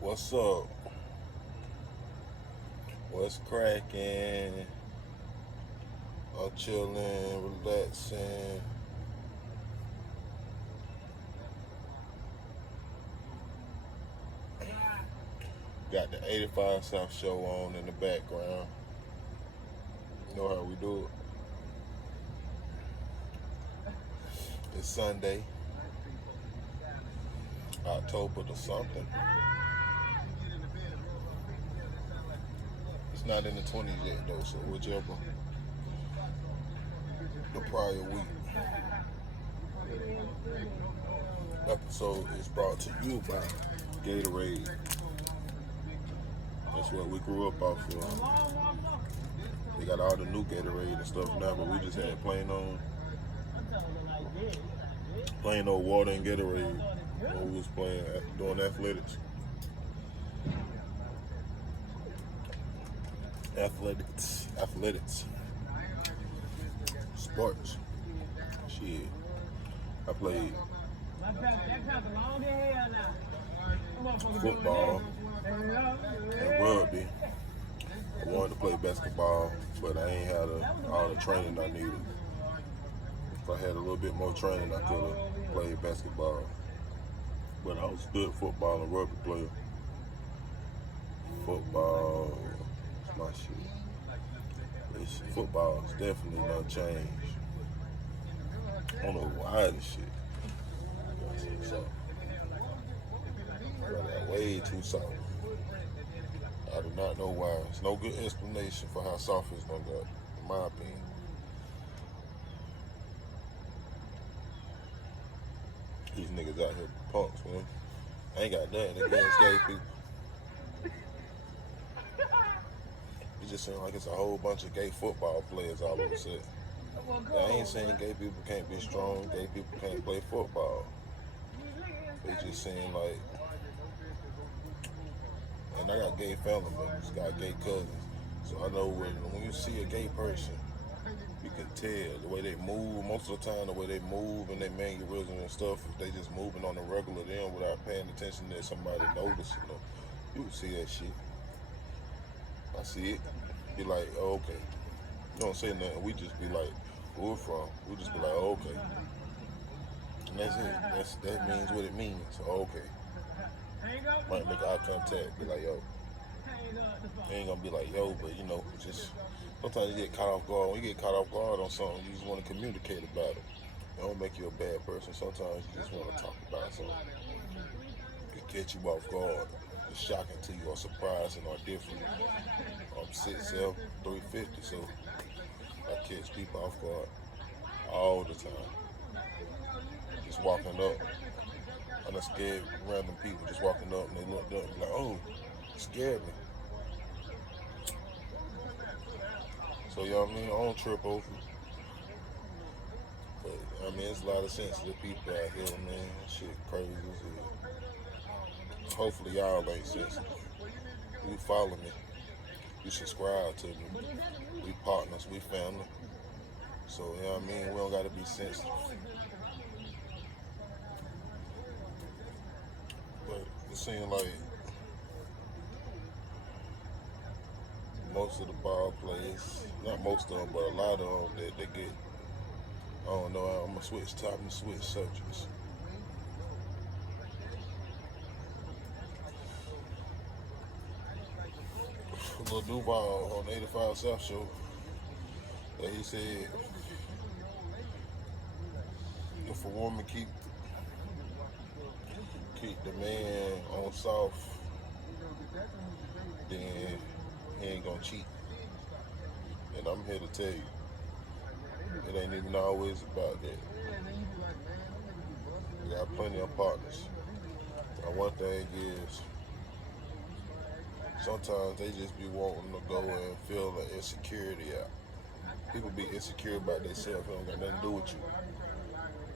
What's up? What's cracking? I'm chilling, relaxing. Got the 85 South show on in the background. You know how we do it. It's Sunday, October the something. It's not in the 20s yet though, so whichever the prior week episode is brought to you by Gatorade. That's what we grew up off of. They got all the new Gatorade and stuff now, but we just had plain old water and Gatorade when we was playing doing athletics. Athletics, sports. Shit, I played football and rugby. I wanted to play basketball, but I ain't had all the training I needed. If I had a little bit more training, I could have played basketball. But I was a good football and rugby player. Football is my shit. Football is definitely not changed. I don't know why this shit. So, I got way too soft. I do not know why. There's no good explanation for how soft it's gonna get, in my opinion. These niggas out here punks, man. I ain't got nothing against gay people. It just seems like it's a whole bunch of gay football players all over the set. I ain't saying gay people can't be strong, gay people can't play football. It just seems like, and I got gay family members, got gay cousins, so I know when you see a gay person, you can tell the way they move. Most of the time, the way they move and they mannerisms and stuff, if they just moving on the regular then without paying attention that somebody noticing them, you can see that shit. I see it. Be like, oh, okay. You don't say nothing. We just be like, where we're from. We just be like, oh, okay. And that's it. That means what it means. So, okay. Might make eye contact. Be like, yo. You ain't gonna be like, yo, but you know, just sometimes you get caught off guard. When you get caught off guard on something, you just want to communicate about it. It don't make you a bad person. Sometimes you just want to talk about something. It can catch you off guard. It's shocking to you or surprising or different. I'm 6'7", 350, so I catch people off guard all the time. Just walking up. I done scared random people just walking up and they looked up and be like, oh, it scared me. So, you know what I mean? I don't trip over it. But, I mean, there's a lot of sensitive people out here, man. Shit crazy as hell. Hopefully y'all ain't sensitive. You follow me. You subscribe to me. We partners, we family. So, you know what I mean? We don't gotta be sensitive. But it seems like most of the ball players, not most of them, but a lot of them, they get, I don't know, I'm gonna switch topics and switch subjects. Lil Duval on the 85 South show that he said if a woman keep the man on soft, then he ain't gonna cheat. And I'm here to tell you, it ain't even always about that. We got plenty of partners. And one thing is, sometimes they just be wanting to go and feel the insecurity out. People be insecure about themselves. It don't got nothing to do with you.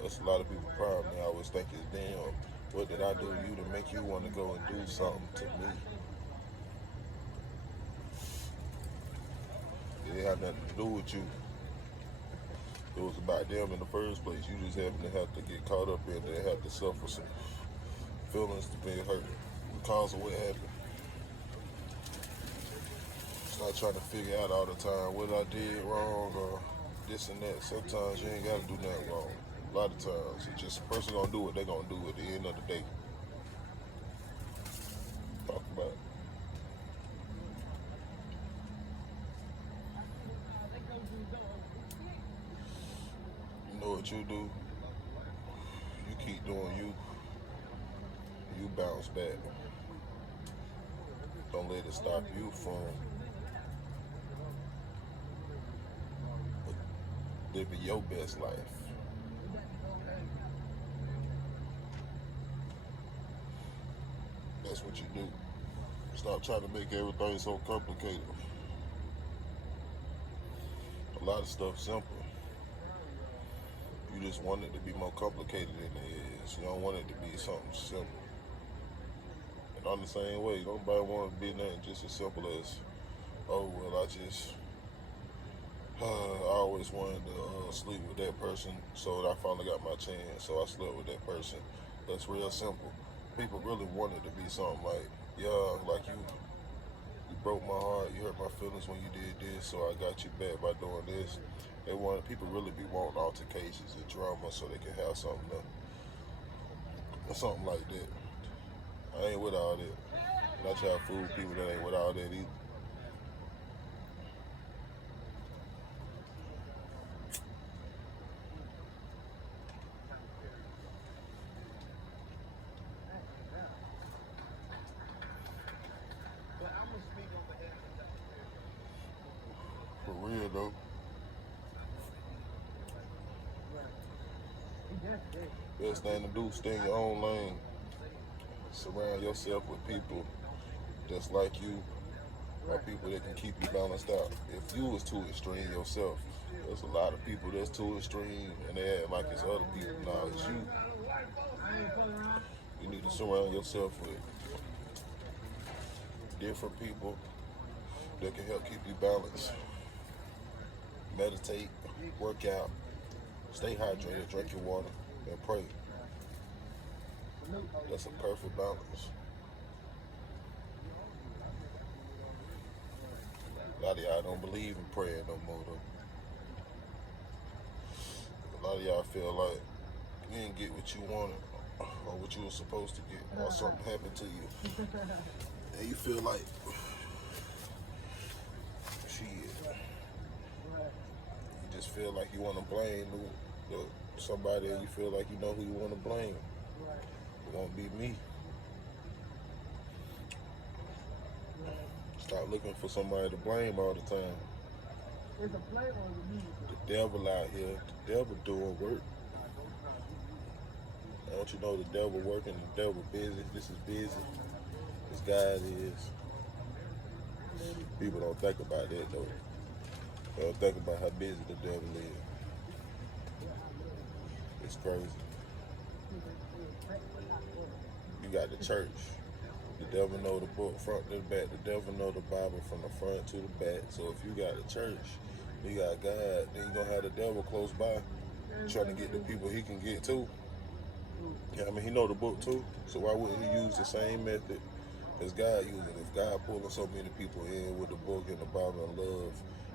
That's a lot of people's problem. They always think it's damn, what did I do to you to make you want to go and do something to me? It didn't have nothing to do with you. It was about them in the first place. You just happen to have to get caught up in there, have to suffer some feelings to be hurt. cause of what happened. Start trying to figure out all the time what I did wrong or this and that. Sometimes you ain't gotta do nothing wrong. A lot of times, it's just a person gonna do what they gonna do at the end of the day. Talk about it. You know what you do? You keep doing you. You bounce back. Don't let it stop you from living your best life. That's what you do. Stop trying to make everything so complicated. A lot of stuff simple. You just want it to be more complicated than it is. You don't want it to be something simple. And on the same way, nobody want to be nothing just as simple as, oh, well, I always wanted to sleep with that person, so I finally got my chance, so I slept with that person. That's real simple. People really want it to be something like, yeah, like you broke my heart, you hurt my feelings when you did this, so I got you back by doing this. People really be wanting altercations and drama so they can have something like that. I ain't with all that. And I try to fool people that ain't with all that either. For real though. Best thing to do, stay in your own lane. Surround yourself with people just like you, or people that can keep you balanced out. If you was too extreme yourself, there's a lot of people that's too extreme and they act like it's other people. Nah, it's you. You need to surround yourself with different people that can help keep you balanced. Meditate, work out, stay hydrated, drink your water, and pray. That's a perfect balance. A lot of y'all don't believe in praying no more though. A lot of y'all feel like you didn't get what you wanted or what you were supposed to get, or something happened to you. And you feel like, shit. You just feel like you want to blame somebody, and you feel like you know who you want to blame. It won't be me. Stop looking for somebody to blame all the time. The devil out here, the devil doing work. Don't you know the devil working, the devil busy? This is busy. This guy is. People don't think about that though. They don't think about how busy the devil is. It's crazy. You got the church. The devil know the book front to the back. The devil know the Bible from the front to the back. So if you got the church, you got God, then you gonna have the devil close by, trying to get the people he can get to. Yeah, I mean, he know the book too. So why wouldn't he use the same method as God using? If God pulling so many people in with the book and the Bible and love,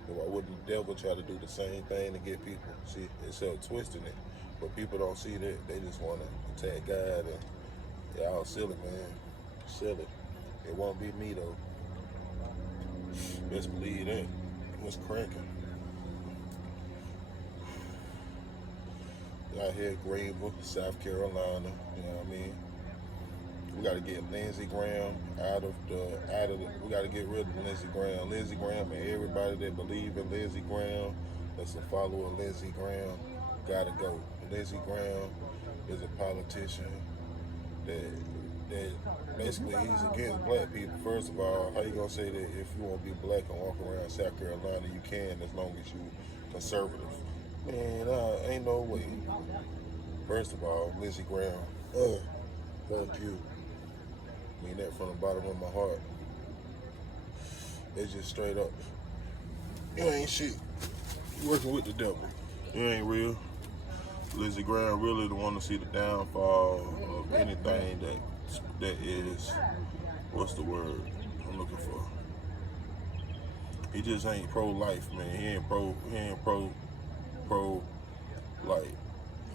then why wouldn't the devil try to do the same thing to get people? See, instead of twisting it. But people don't see that. They just want to attack God, and y'all silly, man. Silly. It won't be me though. Best believe that. What's cranking? Out here in Greenville, South Carolina, you know what I mean? We gotta get Lindsey Graham we gotta get rid of Lindsey Graham. Lindsey Graham and everybody that believe in Lindsey Graham, that's a follower of Lindsey Graham, gotta go. Lindsey Graham is a politician that basically he's against black people. First of all, how you gonna say that if you wanna be black and walk around South Carolina, you can as long as you conservative? Man, ain't no way. First of all, Lindsey Graham, fuck you. I mean that from the bottom of my heart. It's just straight up. You ain't shit. You working with the devil. You ain't real. Lindsey Graham really the one to see the downfall of anything that what's the word I'm looking for? He just ain't pro-life, man. He ain't pro like,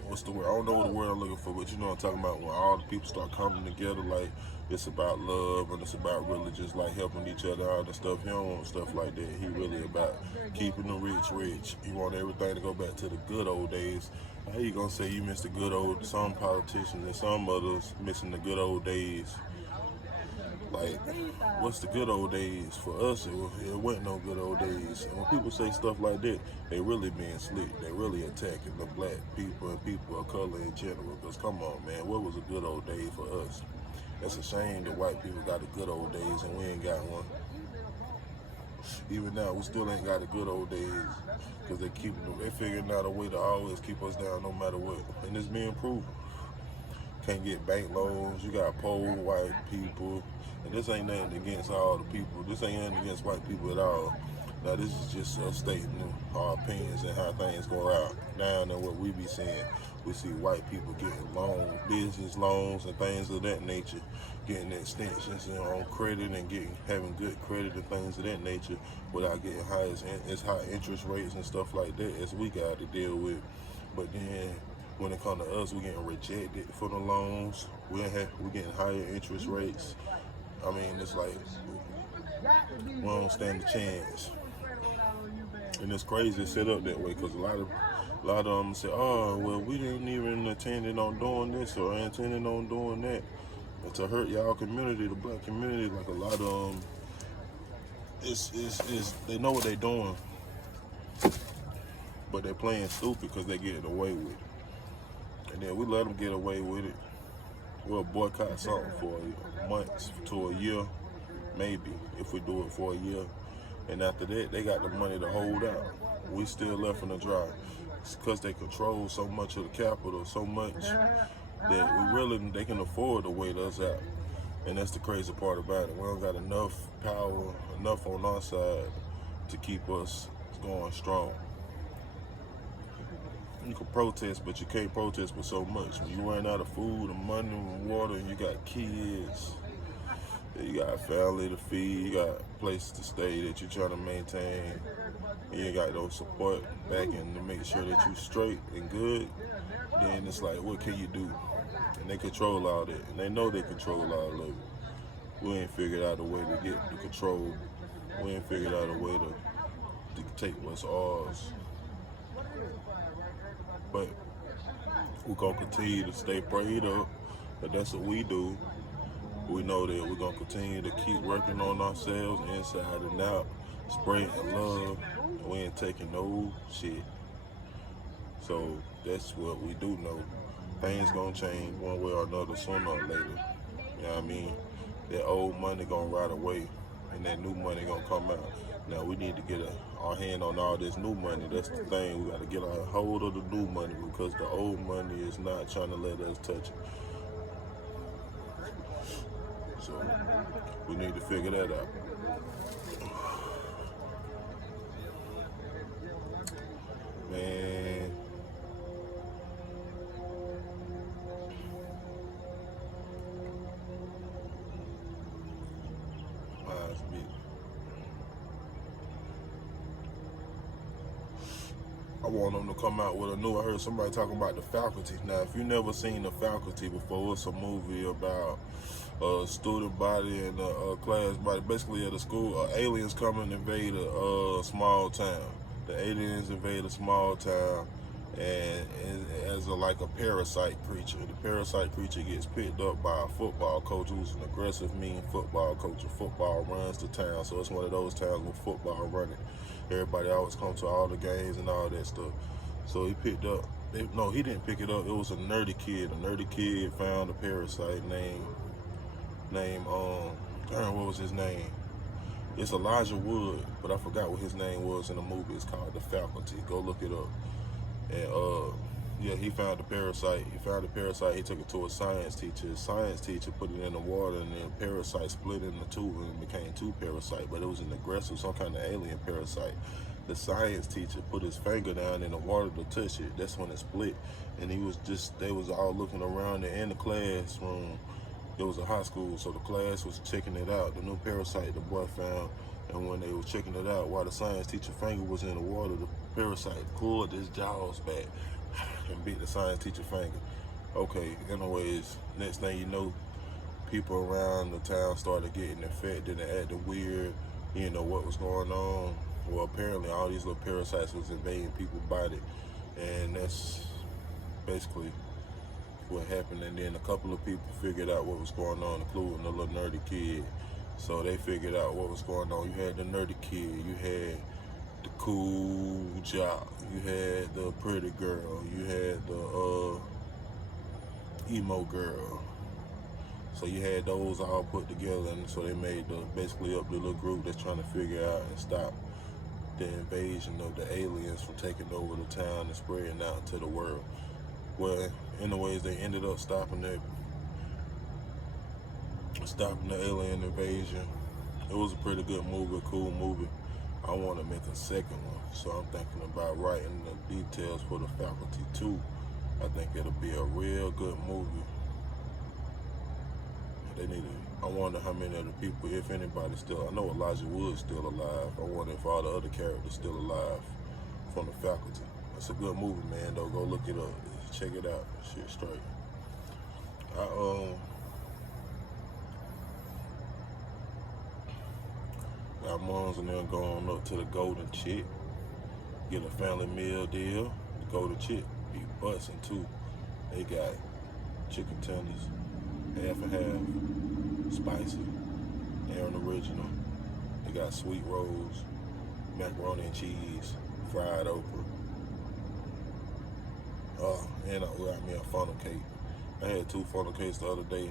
what's the word? I don't know what the word I'm looking for, but you know what I'm talking about. When all the people start coming together, like it's about love and it's about really just like helping each other out and stuff. He don't want stuff like that. He really about keeping the rich rich. He want everything to go back to the good old days. How you gonna say you miss the good old? Some politicians and some others missing the good old days. Like, what's the good old days? For us, it wasn't no good old days. And when people say stuff like that, they really being slick. They really attacking the black people and people of color in general. Because come on, man, what was a good old day for us? It's a shame that white people got the good old days and we ain't got one. Even now, we still ain't got the good old days because they figuring out a way to always keep us down no matter what. And it's being proven. Can't get bank loans. You got poor white people. And this ain't nothing against all the people. This ain't nothing against white people at all. Now, this is just us stating our opinions and how things go out down and what we be seeing. We see white people getting business loans and things of that nature, getting extensions and on credit and having good credit and things of that nature without getting as high interest rates and stuff like that as we got to deal with. But then when it comes to us, we getting rejected for the loans. We getting higher interest rates. I mean, it's like we don't stand a chance. And it's crazy to set up that way because a lot of them say, oh, well, we didn't even intend on doing this or intending on doing that. But to hurt y'all community, the black community, like a lot of them, they know what they're doing, but they're playing stupid because they're getting away with it. And then we let them get away with it. We'll boycott something for months to a year, maybe, if we do it for a year. And after that, they got the money to hold out. We still left in the dry. It's because they control so much of the capital, so much that they can afford to wait us out. And that's the crazy part about it. We don't got enough power, enough on our side to keep us going strong. You can protest, but you can't protest with so much. When you run out of food and money and water, and you got kids, you got a family to feed, you got places to stay that you're trying to maintain, and you got no support backing to make sure that you're straight and good, then it's like, what can you do? And they control all that, and they know they control all of it. We ain't figured out a way to get the control. We ain't figured out a way to take what's ours. But we're going to continue to stay prayed up, but that's what we do. We know that we're going to continue to keep working on ourselves inside and out, spreading love, and we ain't taking no shit. So that's what we do know. Things going to change one way or another sooner or later. You know what I mean? That old money going to rot away, and that new money going to come out. Now we need to get our hand on all this new money. That's the thing. We got to get a hold of the new money because the old money is not trying to let us touch it. So we need to figure that out. Man. I want them to come out with I heard somebody talking about the faculty. Now, if you never seen the faculty before, it's a movie about a student body and a class body. Basically, at a school, aliens come and invade a small town. The aliens invade a small town, and as like a parasite creature. The parasite creature gets picked up by a football coach who's an aggressive, mean football coach. And football runs the town, so it's one of those towns with football running. Everybody always come to all the games and all that stuff. So he picked up, no, he didn't pick it up. It was a nerdy kid. A nerdy kid found a parasite named what was his name? It's Elijah Wood, but I forgot what his name was in the movie. It's called The Faculty. Go look it up. And yeah, he found the parasite. He took it to a science teacher. His science teacher put it in the water, and then parasite split into two and became two parasites. But it was an aggressive, some kind of alien parasite. The science teacher put his finger down in the water to touch it. That's when it split. And they was all looking around there in the classroom. It was a high school, so the class was checking it out. The new parasite the boy found, and when they were checking it out, while the science teacher finger was in the water, the parasite pulled his jaws back and bit the science teacher finger. Okay, anyways, next thing you know, people around the town started getting infected and acting weird. You know what was going on? Well, apparently all these little parasites was invading people's body, and that's basically what happened. And then a couple of people figured out what was going on, including the little nerdy kid. So they figured out what was going on. You had the nerdy kid, you had the cool jock, you had the pretty girl, you had the emo girl. So you had those all put together, and so they made basically up the little group that's trying to figure out and stop the invasion of the aliens from taking over the town and spreading out to the world. Well, anyways, they ended up stopping the alien invasion. It was a pretty good movie, cool movie. I want to make a second one, so I'm thinking about writing the details for the faculty too. I think it'll be a real good movie. They need to, I wonder how many of the people, if anybody's still, I know Elijah Wood's still alive. I wonder if all the other characters still alive from the faculty. It's a good movie, man, though. Go look it up. Check it out. Shit straight. Got moms and them going up to the Golden Chick. Get a family meal deal. The Golden Chick be busting too. They got chicken tenders, half and half, spicy, Aaron original. They got sweet rolls, macaroni and cheese, fried okra. And I got me a funnel cake. I had 2 funnel cakes the other day.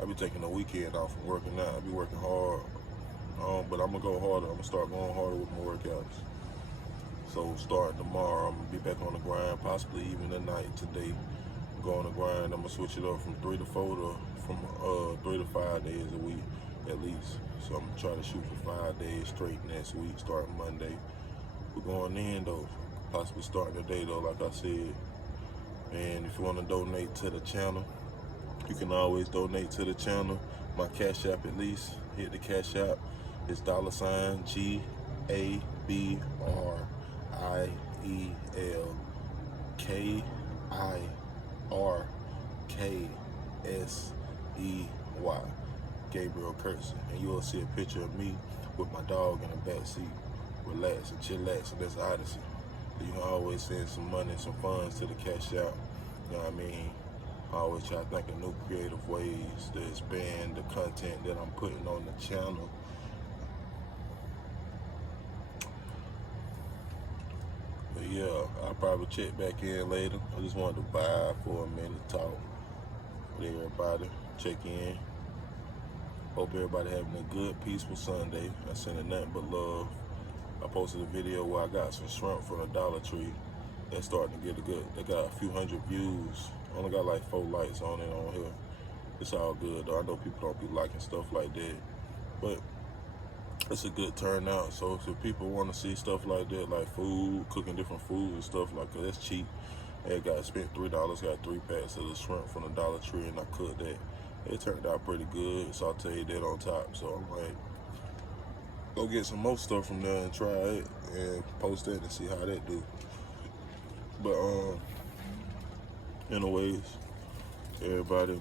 I be taking the weekend off from working out. I be working hard, but I'm gonna go harder. I'm gonna start going harder with my workouts. So starting tomorrow, I'm gonna be back on the grind, possibly even tonight, today. Go on the grind. I'm gonna switch it up from 3 to 4 to from 3 to 5 days a week at least. So I'm gonna try to shoot for 5 days straight next week, starting Monday. We're going in though, possibly starting today though, like I said. And if you want to donate to the channel, you can always donate to the channel. My Cash App at least, hit the Cash App. It's $GABRIEL KIRKSEY, Gabriel Kirksey, and you'll see a picture of me with my dog in the back seat, relax and chillax, and that's Odyssey. You can always send some money, some funds to the Cash App. You know what I mean? I always try to think of new creative ways to expand the content that I'm putting on the channel. But yeah, I'll probably check back in later. I just wanted to vibe for a minute, talk with everybody, check in. Hope everybody having a good, peaceful Sunday. I sending nothing but love. I posted a video where I got some shrimp from the Dollar Tree. They're starting to get they got a few hundred views. Only got like 4 likes on it on here. It's all good though. I know people don't be liking stuff like that, but it's a good turnout. So if people want to see stuff like that, like food, cooking different foods and stuff like that, that's cheap. I spent $3, got 3 packs of the shrimp from the Dollar Tree, and I cooked that. It turned out pretty good. Sauteed that on top. So I'm like, go get some more stuff from there and try it and post it and see how that do. But anyways, everybody be